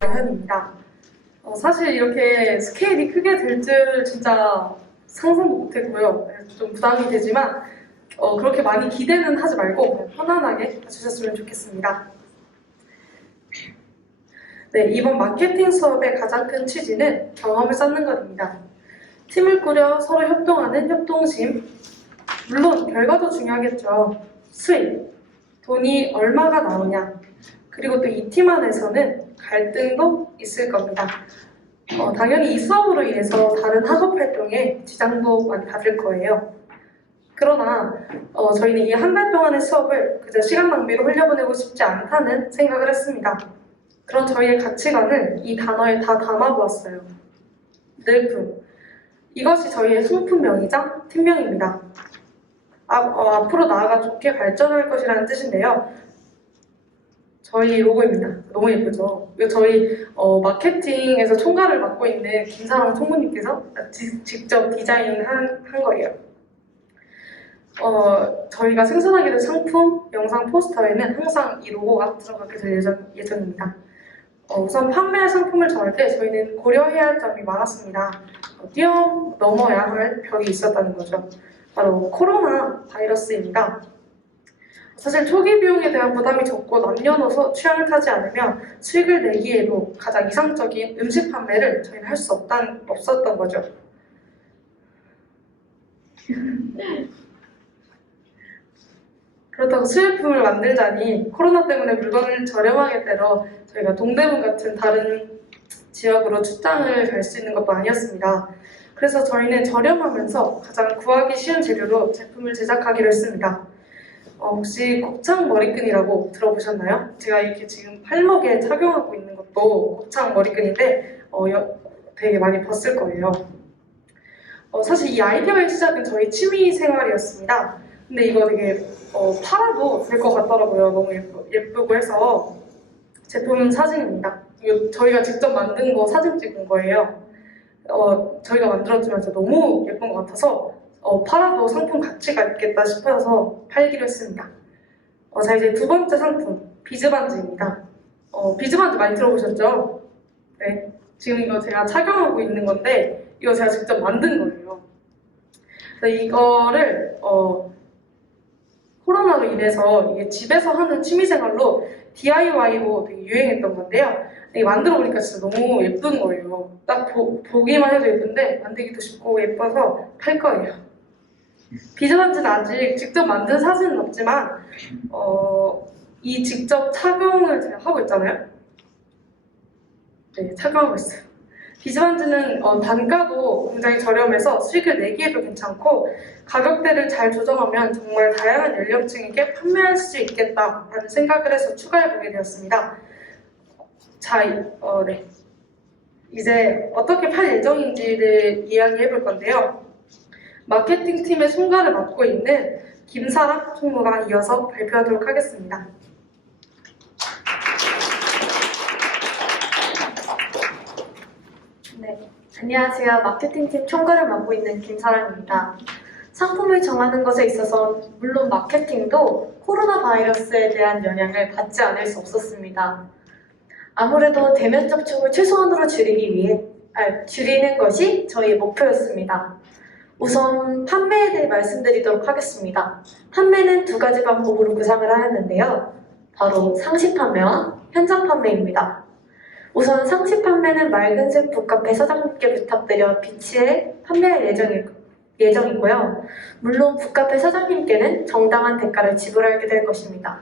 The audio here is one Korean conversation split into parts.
현입니다. 사실 이렇게 스케일이 크게 될 줄 진짜 상상도 못했고요. 좀 부담이 되지만 그렇게 많이 기대는 하지 말고 그냥 편안하게 봐주셨으면 좋겠습니다. 네, 이번 마케팅 수업의 가장 큰 취지는 경험을 쌓는 것입니다. 팀을 꾸려 서로 협동하는 협동심, 물론 결과도 중요하겠죠. 수익, 돈이 얼마가 나오냐, 그리고 또 이 팀 안에서는 갈등도 있을 겁니다. 당연히 이 수업으로 인해서 다른 학업 활동에 지장도 많이 받을 거예요. 그러나 저희는 이 한 달 동안의 수업을 그저 시간 낭비로 흘려보내고 싶지 않다는 생각을 했습니다. 그런 저희의 가치관을 이 단어에 다 담아보았어요. 늘품. 이것이 저희의 상품명이자 팀명입니다. 앞으로 나아가 좋게 발전할 것이라는 뜻인데요. 저희 로고입니다. 너무 예쁘죠? 이거 저희 마케팅에서 총괄을 맡고 있는 김사랑 총무님께서 직접 디자인한 거예요. 저희가 생산하게 된 상품, 영상 포스터에는 항상 이 로고가 들어가게 될 예정입니다. 우선 판매할 상품을 정할 때 저희는 고려해야 할 점이 많았습니다. 뛰어넘어야 할 벽이 있었다는 거죠. 바로 코로나 바이러스입니다. 사실 초기 비용에 대한 부담이 적고 남녀노소 취향을 타지 않으면 수익을 내기에도 가장 이상적인 음식 판매를 저희는 할 수 없었던 거죠. 그렇다고 수익품을 만들자니 코로나 때문에 물건을 저렴하게 때려 저희가 동대문 같은 다른 지역으로 출장을 갈 수 있는 것도 아니었습니다. 그래서 저희는 저렴하면서 가장 구하기 쉬운 재료로 제품을 제작하기로 했습니다. 혹시 곱창 머리끈이라고 들어보셨나요? 제가 이렇게 지금 팔목에 착용하고 있는 것도 곱창 머리끈인데 되게 많이 봤을 거예요. 사실 이 아이디어의 시작은 저희 취미 생활이었습니다. 근데 이거 되게 팔아도 될 것 같더라고요. 너무 예쁘고 해서. 제품 사진입니다. 이거 저희가 직접 만든 거 사진 찍은 거예요. 저희가 만들었지만 진짜 너무 예쁜 것 같아서 팔아도 상품 가치가 있겠다 싶어서 팔기로 했습니다. 자, 이제 두 번째 상품, 비즈반지입니다. 비즈반지 많이 들어보셨죠? 네. 지금 이거 제가 착용하고 있는 건데 이거 제가 직접 만든 거예요. 이거를 코로나로 인해서 이게 집에서 하는 취미생활로 DIY로 되게 유행했던 건데요. 이게 만들어 보니까 진짜 너무 예쁜 거예요. 딱 보기만 해도 예쁜데 만들기도 쉽고 예뻐서 팔 거예요. 비즈반지는 아직 직접 만든 사진은 없지만 이 직접 착용을 제가 하고 있잖아요. 네, 착용하고 있어요. 비즈반지는 단가도 굉장히 저렴해서 수익을 내기에도 괜찮고 가격대를 잘 조정하면 정말 다양한 연령층에게 판매할 수 있겠다라는 생각을 해서 추가해보게 되었습니다. 자, 네. 이제 어떻게 팔 예정인지를 이야기해볼 건데요. 마케팅 팀의 총괄을 맡고 있는 김사랑 총무가 이어서 발표하도록 하겠습니다. 네, 안녕하세요. 마케팅팀 총괄을 맡고 있는 김사랑입니다. 상품을 정하는 것에 있어서 물론 마케팅도 코로나 바이러스에 대한 영향을 받지 않을 수 없었습니다. 아무래도 대면 접촉을 최소한으로 줄이는 것이 저희의 목표였습니다. 우선 판매에 대해 말씀드리도록 하겠습니다. 판매는 두 가지 방법으로 구상을 하였는데요. 바로 상시 판매와 현장 판매입니다. 우선 상시 판매는 맑은색 북카페 사장님께 부탁드려 비치해 판매할 예정이고요. 물론 북카페 사장님께는 정당한 대가를 지불하게 될 것입니다.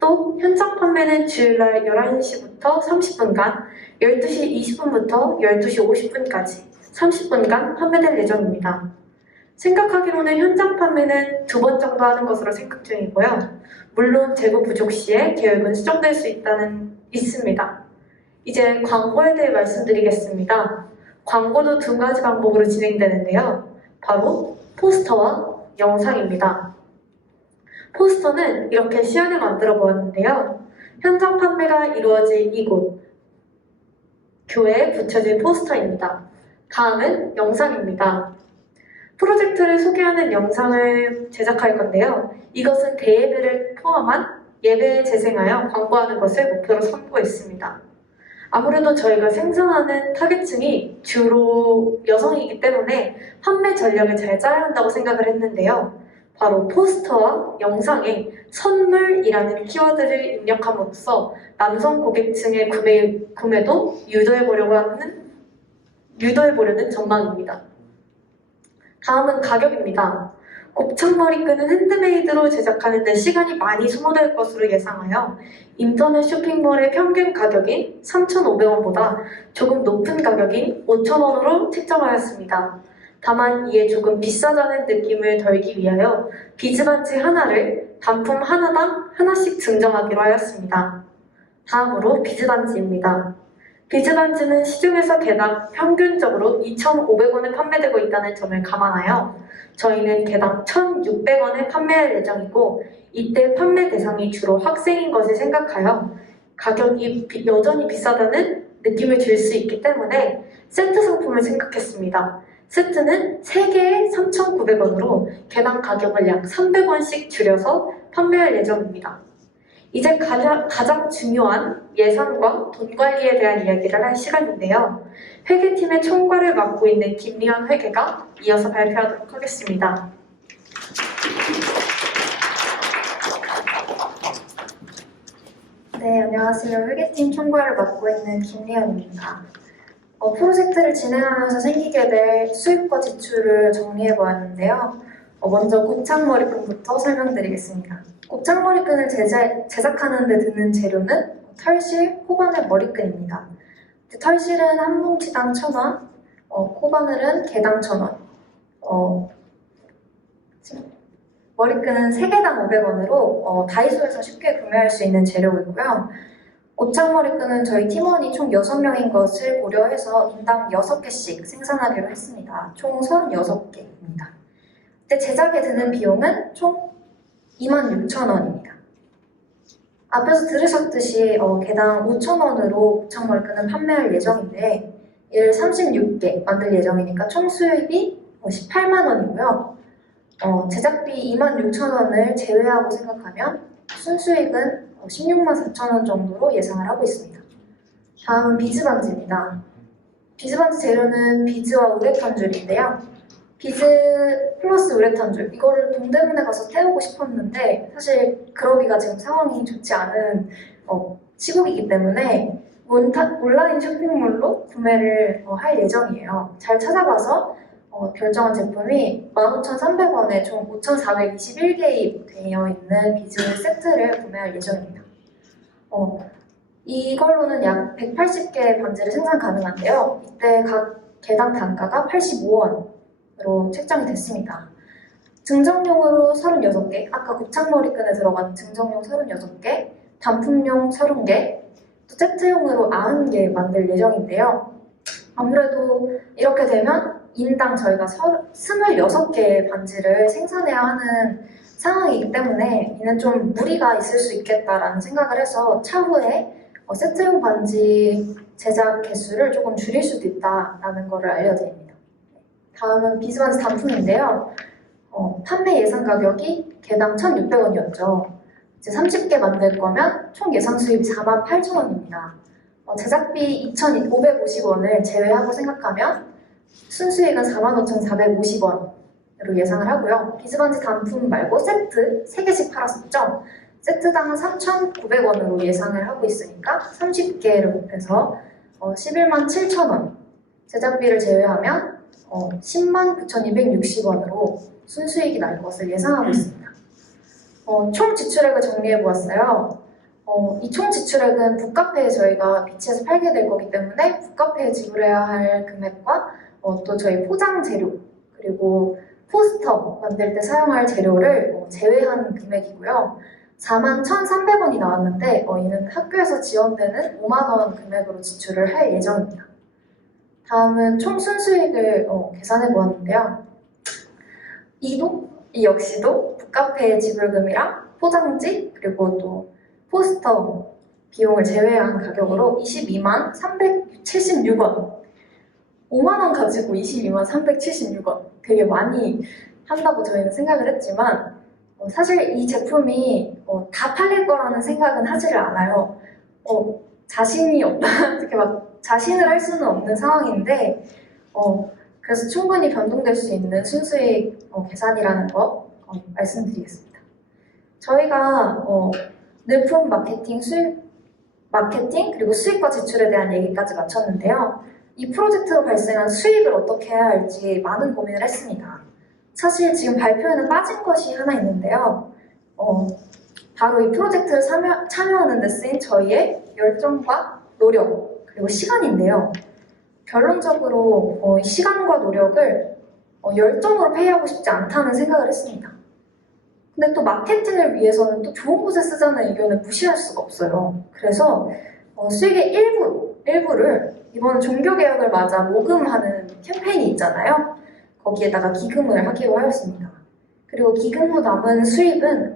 또 현장 판매는 주일날 11시부터 30분간, 12시 20분부터 12시 50분까지 30분간 판매될 예정입니다. 생각하기로는 현장 판매는 2번 정도 하는 것으로 생각 중이고요. 물론 재고 부족 시에 계획은 수정될 수 있습니다. 이제 광고에 대해 말씀드리겠습니다. 광고도 두 가지 방법으로 진행되는데요. 바로 포스터와 영상입니다. 포스터는 이렇게 시안을 만들어 보았는데요. 현장 판매가 이루어질 이곳, 교회에 붙여진 포스터입니다. 다음은 영상입니다. 프로젝트를 소개하는 영상을 제작할 건데요. 이것은 대예배를 포함한 예배에 재생하여 광고하는 것을 목표로 선보였습니다. 아무래도 저희가 생산하는 타겟층이 주로 여성이기 때문에 판매 전략을 잘 짜야 한다고 생각을 했는데요. 바로 포스터와 영상에 선물이라는 키워드를 입력함으로써 남성 고객층의 구매도 유도해보려는 전망입니다. 다음은 가격입니다. 곱창머리끈은 핸드메이드로 제작하는 데 시간이 많이 소모될 것으로 예상하여 인터넷 쇼핑몰의 평균 가격인 3,500원보다 조금 높은 가격인 5,000원으로 책정하였습니다. 다만 이에 조금 비싸다는 느낌을 덜기 위하여 비즈 반지 하나를 단품 하나당 하나씩 증정하기로 하였습니다. 다음으로 비즈 반지입니다. 비즈 반지는 시중에서 개당 평균적으로 2,500원에 판매되고 있다는 점을 감안하여 저희는 개당 1,600원에 판매할 예정이고 이때 판매 대상이 주로 학생인 것을 생각하여 가격이 여전히 비싸다는 느낌을 줄 수 있기 때문에 세트 상품을 생각했습니다. 세트는 3개에 3,900원으로 개당 가격을 약 300원씩 줄여서 판매할 예정입니다. 이제 가장 중요한 예산과 돈 관리에 대한 이야기를 할 시간인데요. 회계팀의 총괄을 맡고 있는 김리현 회계가 이어서 발표하도록 하겠습니다. 네, 안녕하세요. 회계팀 총괄을 맡고 있는 김리현입니다. 프로젝트를 진행하면서 생기게 될 수입과 지출을 정리해 보았는데요. 먼저 곱창머리끈부터 설명드리겠습니다. 곱창머리끈을 제작하는 데 드는 재료는 털실, 코바늘, 머리끈입니다. 털실은 한 뭉치당 1,000원, 코바늘은 개당 1,000원, 머리끈은 3개당 500원으로 다이소에서 쉽게 구매할 수 있는 재료이고요. 곱창머리끈은 저희 팀원이 총 6명인 것을 고려해서 인당 6개씩 생산하기로 했습니다. 총 36개입니다. 그때 제작에 드는 비용은 총 26,000원입니다. 앞에서 들으셨듯이 개당 5,000원으로 곱창머리끈을 판매할 예정인데 이를 36개 만들 예정이니까 총 수입이 18만 원이고요. 제작비 26,000원을 제외하고 생각하면 순수익은 16만 4천 원 정도로 예상을 하고 있습니다. 다음은 비즈 반지입니다. 비즈 반지 재료는 비즈와 우레탄줄인데요. 비즈 플러스 우레탄줄, 이거를 동대문에 가서 태우고 싶었는데 사실 그러기가 지금 상황이 좋지 않은 시국이기 때문에 온라인 쇼핑몰로 구매를 할 예정이에요. 잘 찾아봐서 결정한 제품이 15,300원에 총 5,421개입 되어 있는 비즈 세트를 구매할 예정입니다. 이걸로는 약 180개 반지를 생산 가능한데요. 이때 각 개당 단가가 85원으로 책정이 됐습니다. 증정용으로 36개, 아까 곱창머리끈에 들어간 증정용 36개, 단품용 30개, 또 세트용으로 90개 만들 예정인데요. 아무래도 이렇게 되면 인당 저희가 26개의 반지를 생산해야 하는 상황이기 때문에 이는 좀 무리가 있을 수 있겠다라는 생각을 해서 차후에 세트용 반지 제작 개수를 조금 줄일 수도 있다라는 것을 알려드립니다. 다음은 비즈 반지 단품인데요. 판매 예상 가격이 개당 1,600원이었죠. 이제 30개 만들 거면 총 예상 수입이 48,000원입니다. 제작비 2,550원을 제외하고 생각하면 순수익은 45,450원으로 예상을 하고요. 비즈 반지 단품 말고 세트 3개씩 팔았었죠. 세트당 3,900원으로 예상을 하고 있으니까 30개를 해서 11만 7천원, 제작비를 제외하면 10만 9,260원으로 순수익이 날 것을 예상하고 있습니다. 총 지출액을 정리해 보았어요. 이 총 지출액은 북카페에 저희가 비치해서 팔게 될 거기 때문에 북카페에 지불해야 할 금액과 또 저희 포장 재료 그리고 포스터 만들 때 사용할 재료를 제외한 금액이고요. 41,300원이 나왔는데 이는 학교에서 지원되는 5만 원 금액으로 지출을 할 예정입니다. 다음은 총 순수익을 계산해 보았는데요. 이 역시도 북카페 지불금이랑 포장지 그리고 또 포스터 비용을 제외한 가격으로 22만 376원. 5만 원 가지고 22만 376원. 되게 많이 한다고 저희는 생각을 했지만 사실 이 제품이 다 팔릴 거라는 생각은 하지를 않아요. 자신이 없다. 이렇게 막 자신을 할 수는 없는 상황인데 그래서 충분히 변동될 수 있는 순수익 계산이라는 거 말씀드리겠습니다. 저희가 늘품 마케팅, 마케팅 그리고 수익과 지출에 대한 얘기까지 마쳤는데요. 이 프로젝트로 발생한 수익을 어떻게 해야 할지 많은 고민을 했습니다. 사실 지금 발표에는 빠진 것이 하나 있는데요. 바로 이 프로젝트를 참여하는 데 쓰인 저희의 열정과 노력 그리고 시간인데요. 결론적으로 시간과 노력을 열정으로 페이하고 싶지 않다는 생각을 했습니다. 근데 또 마케팅을 위해서는 또 좋은 곳에 쓰자는 의견을 무시할 수가 없어요. 그래서 수익의 일부를 이번 종교개혁을 맞아 모금하는 캠페인이 있잖아요. 거기에다가 기금을 하기로 하였습니다. 그리고 기금 후 남은 수입은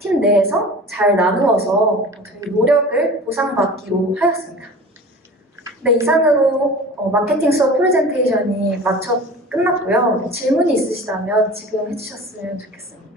팀 내에서 잘 나누어서 저희 노력을 보상받기로 하였습니다. 네, 이상으로 마케팅 수업 프레젠테이션이 끝났고요. 질문이 있으시다면 지금 해주셨으면 좋겠습니다.